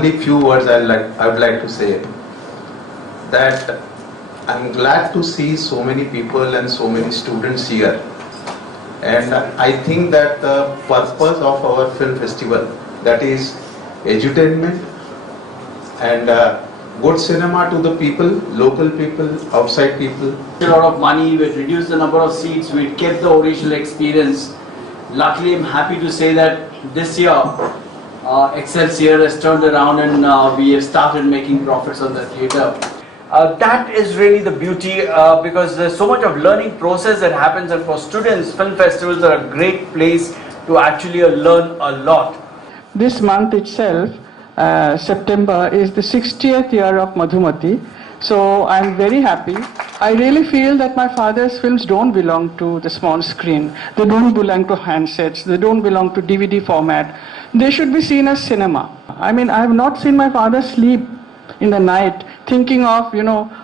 only few words I would like to say that I'm glad to see so many people and so many students here. And I think that the purpose of our film festival, that is edutainment and good cinema to the people, local people, outside people. A lot of money, we reduced the number of seats, we kept the original experience. Luckily, I'm happy to say that this year, Excelsior has turned around and we have started making profits on the theatre. That is really the beauty because there's so much of learning process that happens, and for students, film festivals are a great place to actually learn a lot. This month itself, September, is the 60th year of Madhumati. So I'm very happy. I really feel that my father's films don't belong to the small screen. They don't belong to handsets. They don't belong to DVD format. They should be seen as cinema. I mean, I have not seen my father sleep in the night thinking of,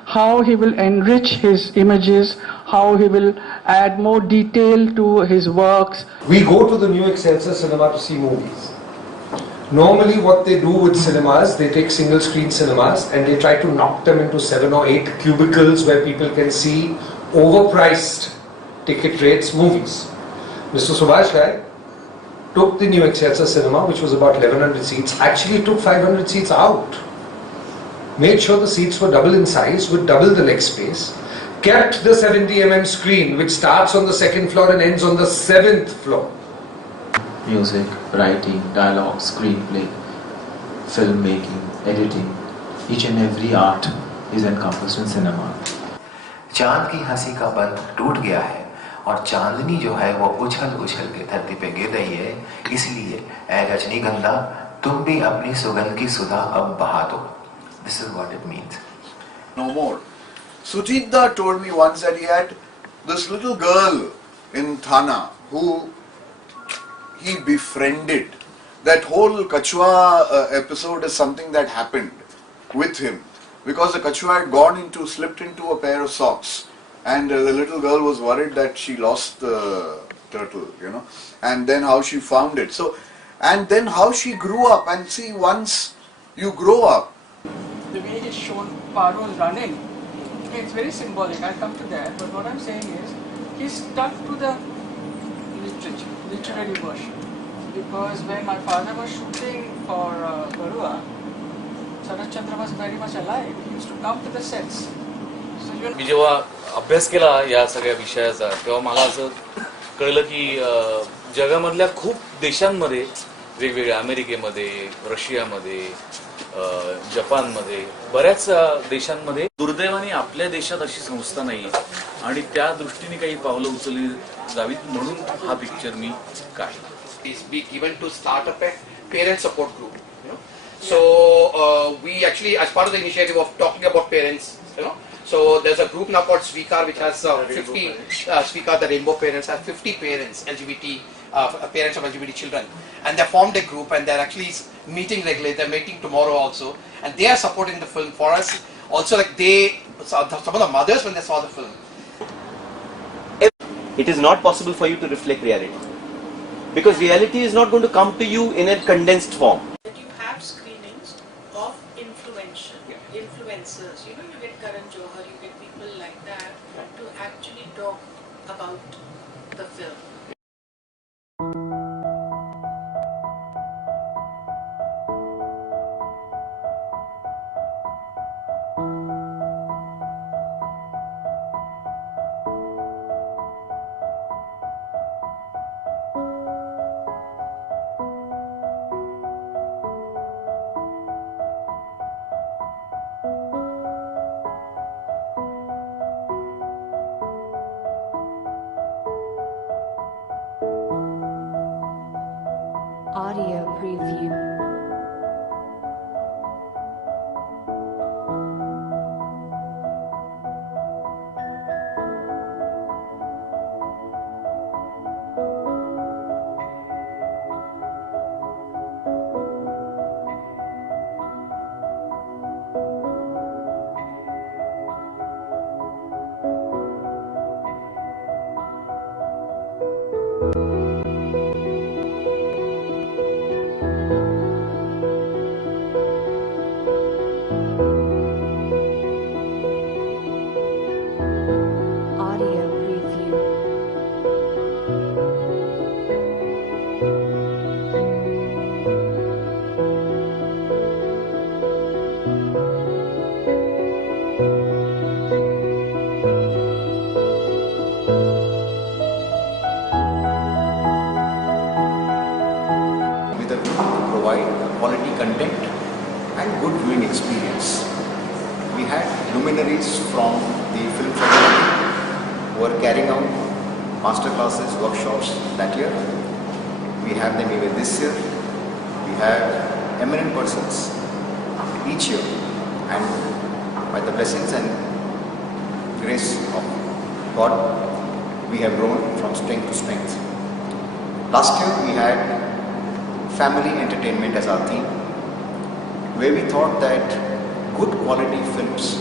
how he will enrich his images, how he will add more detail to his works. We go to the new Excelsior cinema to see movies. Normally what they do with cinemas, they take single screen cinemas and they try to knock them into 7 or 8 cubicles where people can see overpriced ticket rates movies. Mr. Subhash Rai took the new Excelsior cinema, which was about 1100 seats, actually took 500 seats out. Made sure the seats were double in size with double the leg space, kept the 70mm screen which starts on the 2nd floor and ends on the 7th floor. Music, writing, dialogue, screenplay, filmmaking, editing, each and every art is encompassed in cinema. चांद की हंसी का बंध टूट गया है और चांदनी जो है वो उछल उछल के धरती पे गिर रही है, इसलिए ऐ रजनीगंधा तुम भी अपनी सुगंध की सुधा अब बहा दो. This is what it means. No more. Sujitda told me once that he had this little girl in Thana who he befriended. That whole Kachua episode is something that happened with him because the Kachua had slipped into a pair of socks, and the little girl was worried that she lost the turtle, and then how she found it. So, and then how she grew up, and see, once you grow up. The way he's shown Parul running, it's very symbolic. I'll come to that. But what I'm saying is, he's stuck to the literary version. Because when my father was shooting for Barua, Sarat Chandra was very much alive. He used to come to the sets. So मी जेव्हा अभ्यास केला या सगळ्या विषयाचा तेव्हा मला असं कळलं की जगामधल्या खूप देशांमध्ये वेगवेगळ्या अमेरिकेमध्ये, रशियामध्ये, जपानमध्ये, बऱ्याच देशांमध्ये दुर्दैवाने आपल्या देशात अशी संस्था नाही आणि त्या दृष्टीने काही पावलं उचलली जावीत म्हणून हा पिक्चर मी काढला. Is be given to start up a parent support group. So we actually, as part of the initiative of talking about parents, so there's a group now called Svikar which has 50 Svikar, the Rainbow Parents, has 50 parents, LGBT parents of LGBT children, and they formed a group and they're actually meeting regularly. They're meeting tomorrow also, and they are supporting the film for us. Also, like some of the mothers when they saw the film. It is not possible for you to reflect reality. Because reality is not going to come to you in a condensed form. You have screenings of influencers. You get Karan Johar, you get people like that to actually talk about the film. Audio preview. content and good viewing experience. We had luminaries from the film fraternity who are carrying out master classes, workshops that year. We have them even this year. We have eminent persons each year, and by the blessings and grace of God, we have grown from strength to strength. Last year we had family entertainment as our theme, where we thought that good quality films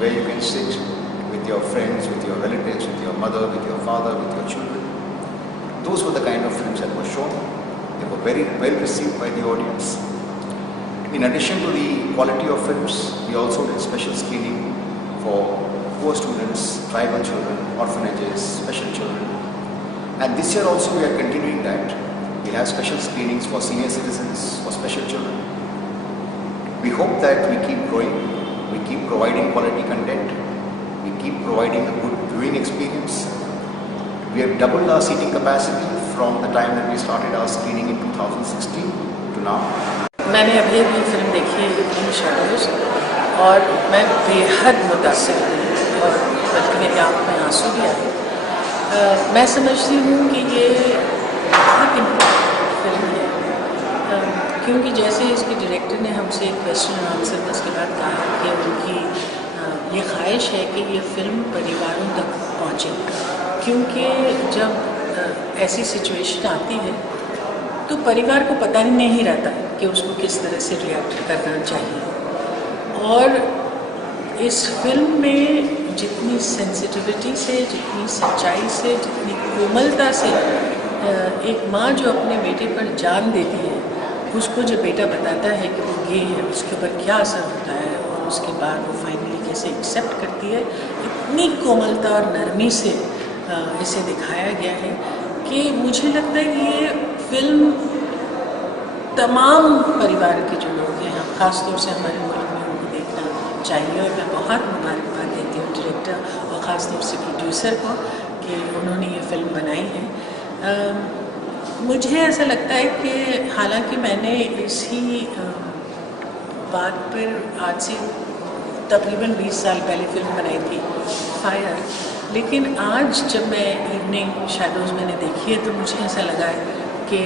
where you can sit with your friends, with your relatives, with your mother, with your father, with your children. Those were the kind of films that were shown. They were very well received by the audience. In addition to the quality of films, we also did special screening for poor students, tribal children, orphanages, special children. And this year also we are continuing that. We have special screenings for senior citizens, for special children. We hope that we keep growing, we keep providing quality content, we keep providing a good viewing experience. We have doubled our seating capacity from the time that we started our screening in 2016 to now. मैंने अभी भी film देखी है लिफ्टी shadows और मैं बेहद मुतासिर हुई और बल्कि मेरी आँख में आंसू भी आए। मैं समझती हूँ कि ये बहुत इम्पोर्टेंट फिल्म है, क्योंकि जैसे इसके डायरेक्टर ने हमसे एक क्वेश्चन एंड आंसर में उसके बाद कहा कि उनकी ये ख्वाहिश है कि ये फिल्म परिवारों तक पहुँचे, क्योंकि जब ऐसी सिचुएशन आती है तो परिवार को पता नहीं रहता कि उसको किस तरह से रिएक्ट करना चाहिए। और इस फिल्म में जितनी सेंसिटिविटी से, जितनी सच्चाई से, जितनी कोमलता से एक माँ जो अपने बेटे पर जान देती है, उसको जो बेटा बताता है कि वो गे है, उसके ऊपर क्या असर होता है और उसके बाद वो फाइनली कैसे एक्सेप्ट करती है, इतनी कोमलता और नरमी से इसे दिखाया गया है कि मुझे लगता है कि ये फिल्म तमाम परिवार के जो लोग हैं, ख़ासतौर से हमारे मुल्क में उनको देखना चाहिए। और मैं बहुत मुबारकबाद देती हूँ डायरेक्टर और ख़ासतौर से प्रोड्यूसर को कि उन्होंने ये फिल्म बनाई है। मुझे ऐसा लगता है कि हालांकि मैंने इसी बात पर आज से तकरीबन 20 साल पहले फिल्म बनाई थी फायर, लेकिन आज जब मैं इवनिंग शैडोज़ मैंने देखी है तो मुझे ऐसा लगा है कि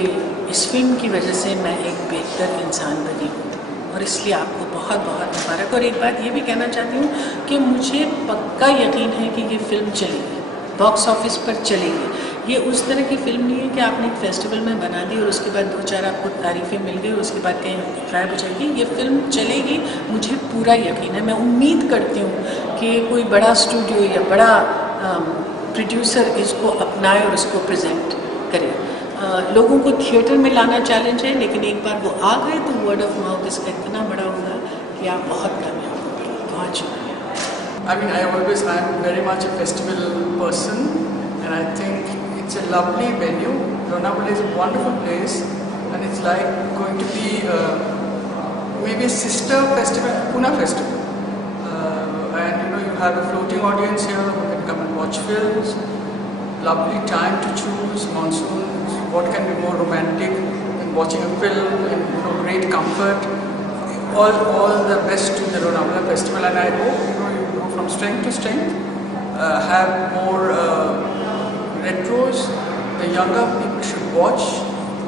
इस फिल्म की वजह से मैं एक बेहतर इंसान बनी हूँ और इसलिए आपको बहुत बहुत मुबारक। और एक बात ये भी कहना चाहती हूँ कि मुझे पक्का यकीन है कि ये फिल्म चलेगी, बॉक्स ऑफिस पर चलेगी। ये उस तरह की फिल्म नहीं है कि आपने एक फेस्टिवल में बना दी और उसके बाद 2-4 आपको तारीफ़ें मिल गई और उसके बाद कहीं गायब हो जाएगी। ये फिल्म चलेगी, मुझे पूरा यकीन है। मैं उम्मीद करती हूँ कि कोई बड़ा स्टूडियो या बड़ा प्रोड्यूसर इसको अपनाए और इसको प्रेजेंट करे। लोगों को थिएटर में लाना चैलेंज है, लेकिन एक बार वो आ गए तो वर्ड ऑफ माउथ इसका इतना बड़ा होगा कि आप बहुत कामयाब होंगे। बहुत शुक्रिया। I mean, I am very much a festival person, and I think it's a lovely venue. Lonavala is a wonderful place, and it's like going to be maybe a sister festival, Pune festival. And you know, you have a floating audience here who can come and watch films. Lovely time to choose, monsoons. What can be more romantic than watching a film in great comfort? All the best to the Lonavala festival, and I hope you go from strength to strength. Have more retros. The younger people should watch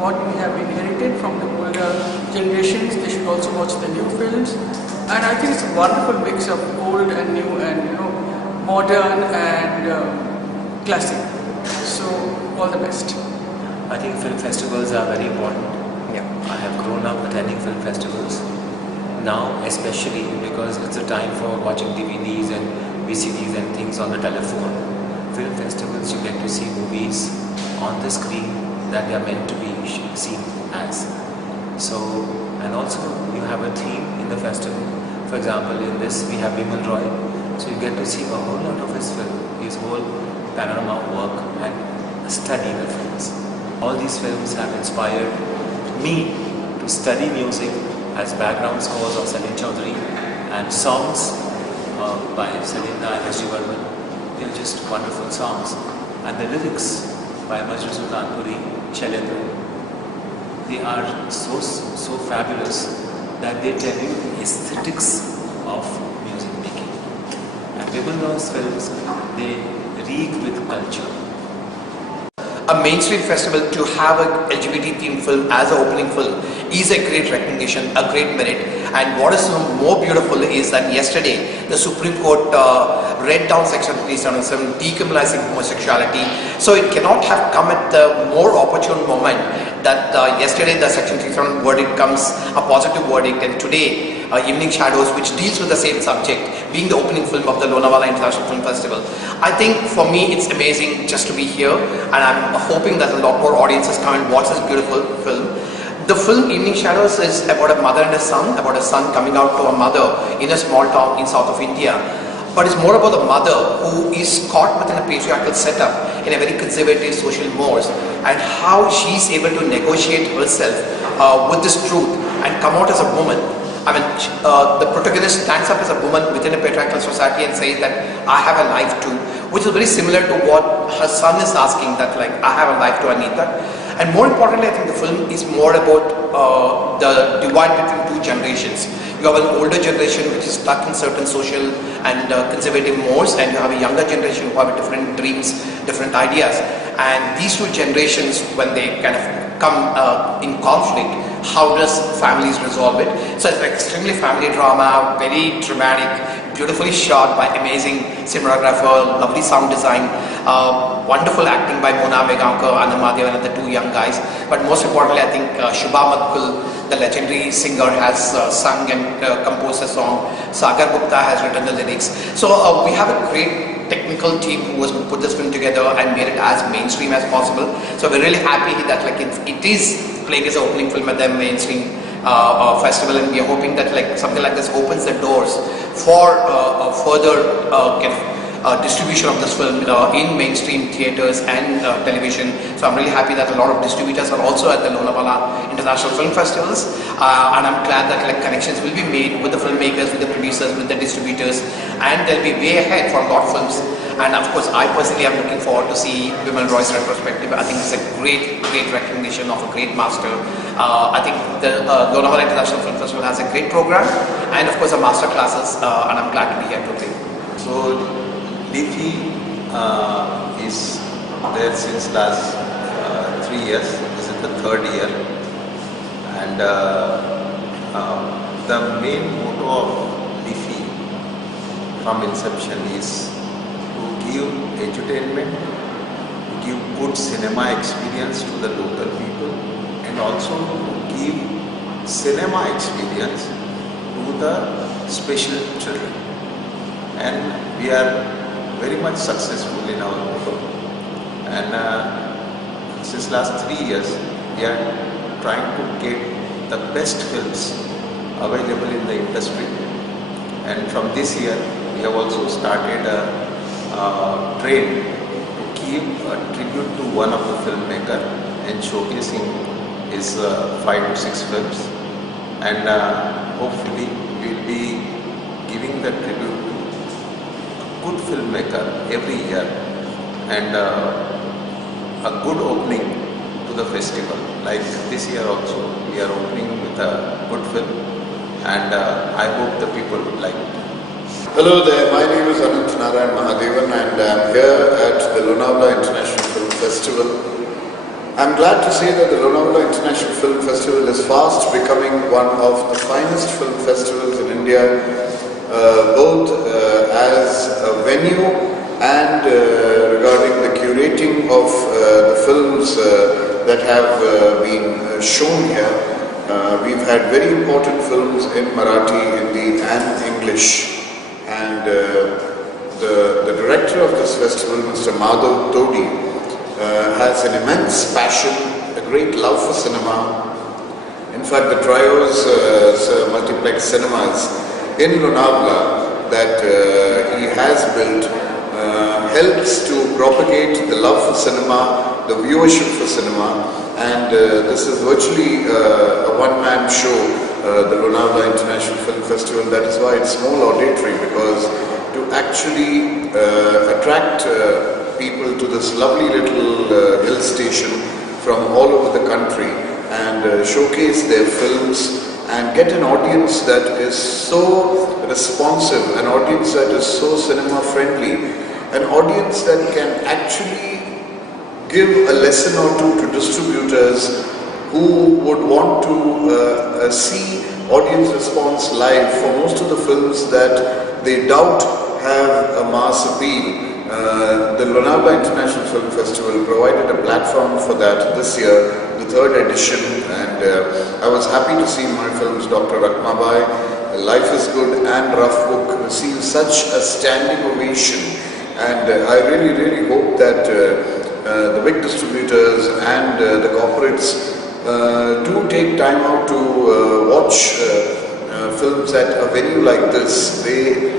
what we have inherited from the older generations. They should also watch the new films, and I think it's a wonderful mix of old and new, and modern and classic. So all the best. I think film festivals are very important. Yeah. I have grown up attending film festivals. Now especially because it's a time for watching DVDs and VCDs and things on the telephone. Film festivals, you get to see movies on the screen that they are meant to be seen as. So, and also you have a theme in the festival. For example, in this we have Bimal Roy. So you get to see a whole lot of his film, his whole panorama work and study the films. All these films have inspired me to study music as background scores of Salim Chaudhary and songs by Salinda and Rishi Varman. They're just wonderful songs. And the lyrics by Majru Sultanpuri, Shailendra, they are so fabulous that they tell you the aesthetics of music making. And Bimal's films, they reek with culture. A mainstream festival to have a LGBT themed film as an opening film is a great recognition, a great merit. And what is more beautiful is that yesterday the Supreme Court read down Section 377 decriminalizing homosexuality. So it cannot have come at the more opportune moment that yesterday the Section 377 verdict comes a positive verdict, and today Evening Shadows, which deals with the same subject, being the opening film of the Lonavala International Film Festival. I think for me it's amazing just to be here, and I'm hoping that a lot more audiences come and watch this beautiful film. The film Evening Shadows is about a mother and a son, about a son coming out to a mother in a small town in south of India. But it's more about the mother who is caught within a patriarchal setup in a very conservative social mores, and how she's able to negotiate herself with this truth and come out as a woman. I mean, the protagonist stands up as a woman within a patriarchal society and says that I have a life too, which is very similar to what her son is asking, that like, I have a life too, Anita. And more importantly, I think the film is more about the divide between two generations. You have an older generation which is stuck in certain social and conservative mores, and you have a younger generation who have different dreams, different ideas. And these two generations, when they kind of come in conflict, how does families resolve it? So it's an extremely family drama, very dramatic, beautifully shot by amazing cinematographer, lovely sound design, wonderful acting by Mona Megankar, Anand Madhavan and the two young guys. But most importantly, I think Shubha Madkul, the legendary singer, has sung and composed a song. Sagar Gupta has written the lyrics. So we have a great technical team who has put this film together and made it as mainstream as possible. So we're really happy that like it is playing as an opening film at the mainstream festival, and we are hoping that like something like this opens the doors for further distribution of this film in mainstream theatres and television. So I'm really happy that a lot of distributors are also at the Lonavala International Film Festivals, and I'm glad that like connections will be made with the filmmakers, with the producers, with the distributors, and they'll be way ahead for a lot of films. And of course, I personally am looking forward to see Bimal Roy's retrospective. I think it's a great recognition of a great master. I think the Lonavala International Film Festival has a great program, and of course, the master classes, and I'm glad to be here today. So, LIFFI is there since last 3 years. This is the 3rd year, and the main motto of LIFFI from inception is to give entertainment, to give good cinema experience to the local people, and also to give cinema experience to the special children. And we are very much successful in our motto. And since last 3 years, we are trying to get the best films available in the industry. And from this year, we have also started a trend to give a tribute to one of the filmmaker and showcasing his 5 to 6 films. And hopefully, we will be giving the tribute to a good filmmaker every year, and a good opening to the festival. Like this year also, we are opening with a good film, and I hope the people would like it. Hello there, my name is Anant Narayan Mahadevan, and I'm here at the Lonavala International Film Festival. I'm glad to say that the Lonavala International Film Festival is fast becoming one of the finest film festivals in India, both as a venue and regarding the curating of the films that have been shown here. We've had very important films in Marathi, Hindi and English. And the director of this festival, Mr. Madhav Todi, has an immense passion, a great love for cinema. In fact, the Triose multiplex cinemas in Lonavala that he has built helps to propagate the love for cinema, the viewership for cinema, and this is virtually a one-man show, the Lonavala International Film Festival. That is why it's small auditory, because to actually attract people to this lovely little hill station from all over the country and showcase their films and get an audience that is so responsive, an audience that is so cinema friendly, an audience that can actually give a lesson or two to distributors who would want to see audience response live for most of the films that they doubt have a mass appeal. The Lonavala International Film Festival provided a platform for that this year, the 3rd edition, and I was happy to see my films Dr. Ratmabai, Life is Good and Rough Book receive such a standing ovation, and I really hope that the big distributors and the corporates do take time out to watch films at a venue like this. They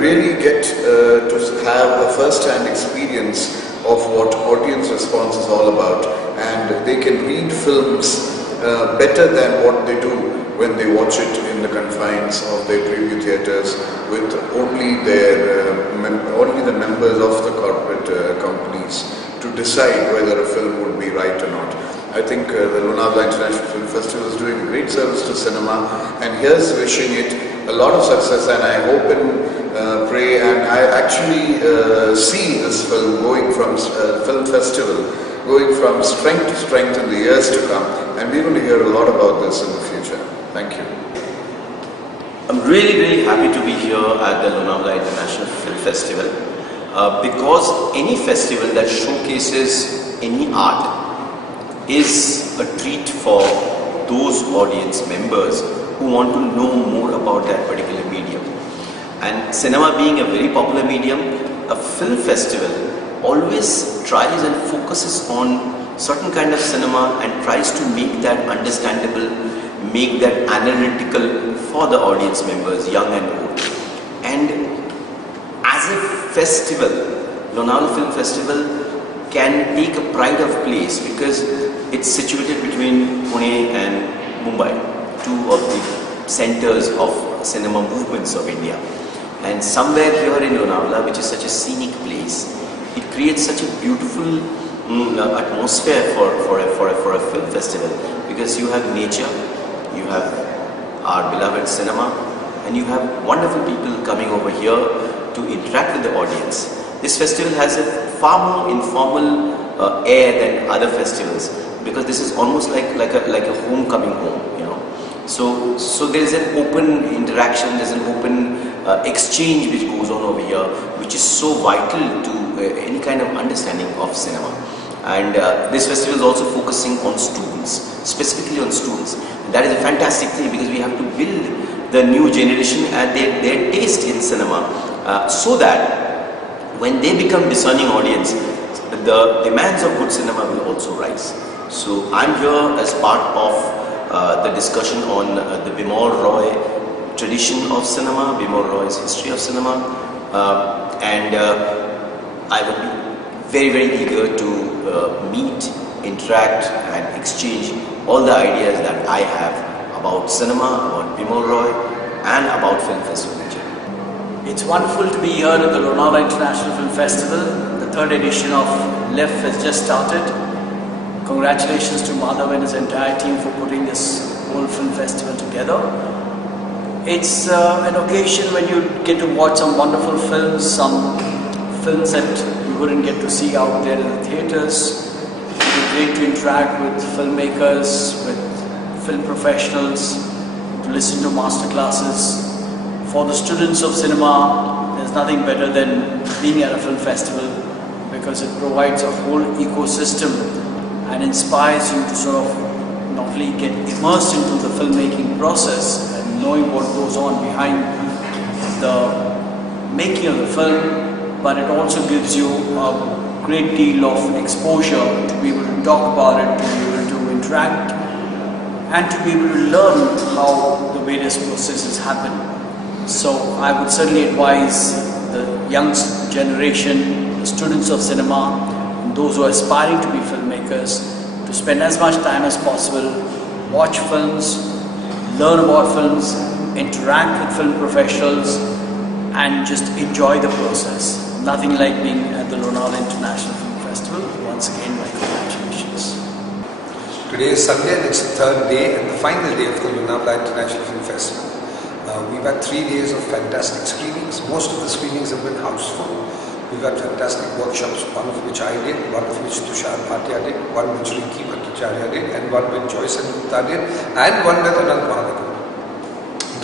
really get to have a first-hand experience of what audience response is all about, and they can read films better than what they do when they watch it in the confines of their preview theatres with only only the members of the corporate companies to decide whether a film would be right or not. I think the Lonavala International Film Festival is doing great service to cinema, and here's wishing it a lot of success, and I hope and pray, and I actually see this film going from film festival, going from strength to strength in the years to come, and we're going to hear a lot about this in the future. Thank you. I'm really happy to be here at the Lonavala International Film Festival because any festival that showcases any art is a treat for those audience members who want to know more about that particular medium. And cinema being a very popular medium, a film festival always tries and focuses on certain kind of cinema and tries to make that understandable, make that analytical for the audience members, young and old. And as a festival, Lonavala Film Festival can take a pride of place because it's situated between Pune and Mumbai, two of the centers of cinema movements of India. And somewhere here in Lonavala, which is such a scenic place, it creates such a beautiful atmosphere for a film festival, because you have nature, you have our beloved cinema, and you have wonderful people coming over here to interact with the audience. This festival has a far more informal air than other festivals, because this is almost like a homecoming home, you know. So there is an open interaction, there is an open exchange which goes on over here, which is so vital to any kind of understanding of cinema. And this festival is also focusing on students, specifically on students. And that is a fantastic thing, because we have to build the new generation and their taste in cinema, so that when they become discerning audience, the demands of good cinema will also rise. So I'm here as part of the discussion on the Bimal Roy tradition of cinema, Bimal Roy's history of cinema, and I would be very eager to meet, interact and exchange all the ideas that I have about cinema, about Bimal Roy and about film festival. It's wonderful to be here at the Lonavala International Film Festival. The 3rd edition of LIFFI has just started. Congratulations to Madhav and his entire team for putting this whole film festival together. It's an occasion when you get to watch some wonderful films, some films that you wouldn't get to see out there in the theatres. It's great to interact with filmmakers, with film professionals, to listen to master classes. For the students of cinema, there's nothing better than being at a film festival, because it provides a whole ecosystem and inspires you to sort of not only get immersed into the filmmaking process and knowing what goes on behind the making of the film, but it also gives you a great deal of exposure to be able to talk about it, to be able to interact, and to be able to learn how the various processes happen. So I would certainly advise the young generation, the students of cinema, and those who are aspiring to be filmmakers, to spend as much time as possible, watch films, learn about films, interact with film professionals, and just enjoy the process. Nothing like being at the Lonavala International Film Festival. Once again, my congratulations. Today is Sunday and it's the third day and the final day of the Lonavala International Film Festival. We've had 3 days of fantastic screenings. Most of the screenings have been houseful. We've had fantastic workshops, one of which I did, one of which Tushar Bhatia did, one which Rinki Bhattacharya did, and one which Joyce and Gupta did, and one with Anand Mahanakam.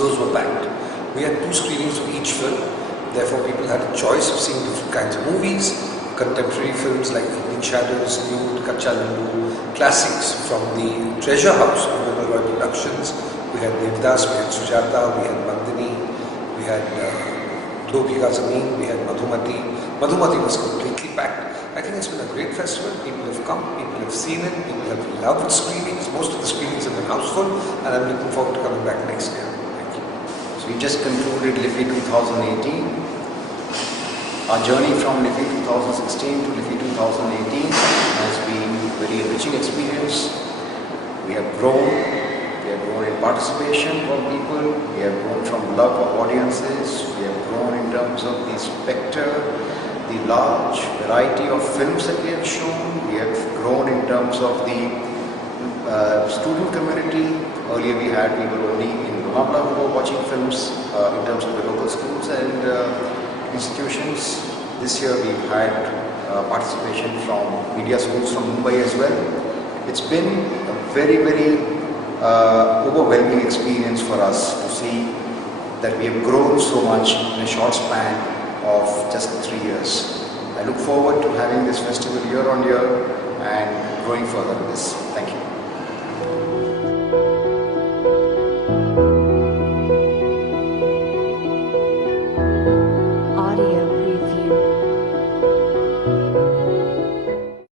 Those were packed. We had 2 screenings of each film. Therefore, people had a choice of seeing different kinds of movies, contemporary films like Evening Shadows, Nude, Kacha Lundu, classics from the Treasure House of Lonavala Productions. We had Devdas, we had Sujata, we had Mandini, we had Dobi Ka Zameen, we had Madhumati. Madhumati was completely packed. I think it's been a great festival. People have come, people have seen it, people have loved screenings. Most of the screenings have been houseful, and I'm looking forward to coming back next year. Thank you. So we just concluded LIFFI 2018. Our journey from LIFFI 2016 to LIFFI 2018 has been a very enriching experience. We have grown. We have grown in participation from people. We have grown from love of audiences. We have grown in terms of the spectre, the large variety of films that we have shown. We have grown in terms of the student community. Earlier we were only in Lonavala who were watching films in terms of the local schools and institutions. This year we've had participation from media schools from Mumbai as well. It's been a very, very overwhelming experience for us to see that we have grown so much in a short span of just 3 years. I look forward to having this festival year on year and growing further in this.